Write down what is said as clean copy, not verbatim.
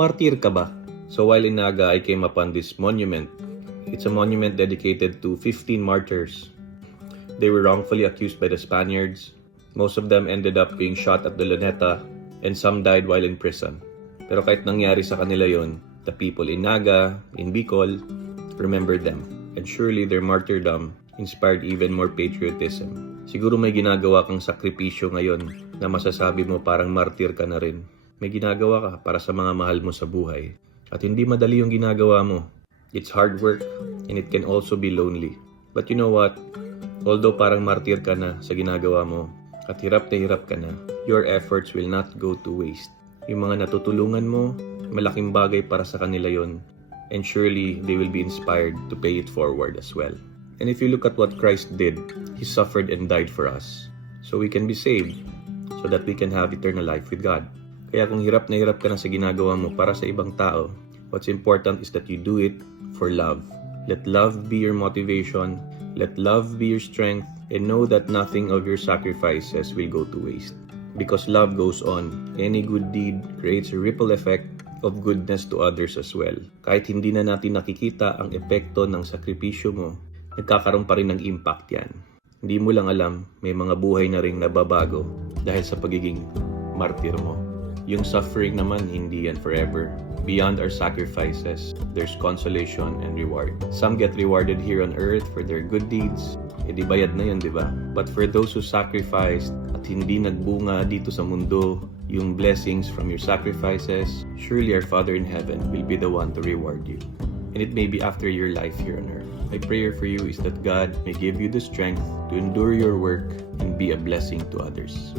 Martir ka ba? So while in Naga, I came upon this monument. It's a monument dedicated to 15 martyrs. They were wrongfully accused by the Spaniards. Most of them ended up being shot at the Luneta, and some died while in prison. Pero kahit nangyari sa kanila yon, the people in Naga, in Bicol, remembered them. And surely their martyrdom inspired even more patriotism. Siguro may ginagawa kang sakripisyo ngayon na masasabi mo parang martir ka na rin. May ginagawa ka para sa mga mahal mo sa buhay. At hindi madali yung ginagawa mo. It's hard work and it can also be lonely. But you know what? Although parang martir ka na sa ginagawa mo at hirap ka na, your efforts will not go to waste. Yung mga natutulungan mo, malaking bagay para sa kanila yon. And surely they will be inspired to pay it forward as well. And if you look at what Christ did, He suffered and died for us. So we can be saved so that we can have eternal life with God. Kaya kung hirap ka na sa ginagawa mo para sa ibang tao, what's important is that you do it for love. Let love be your motivation. Let love be your strength. And know that nothing of your sacrifices will go to waste. Because love goes on. Any good deed creates a ripple effect of goodness to others as well. Kahit hindi na natin nakikita ang epekto ng sakripisyo mo, nagkakaroon pa rin ng impact yan. Hindi mo lang alam, may mga buhay na ring nababago dahil sa pagiging martir mo. Yung suffering naman, hindi yan forever. Beyond our sacrifices, there's consolation and reward. Some get rewarded here on earth for their good deeds. E di bayad na yun, di ba? But for those who sacrificed at hindi nagbunga dito sa mundo, yung blessings from your sacrifices, surely our Father in heaven will be the one to reward you. And it may be after your life here on earth. My prayer for you is that God may give you the strength to endure your work and be a blessing to others.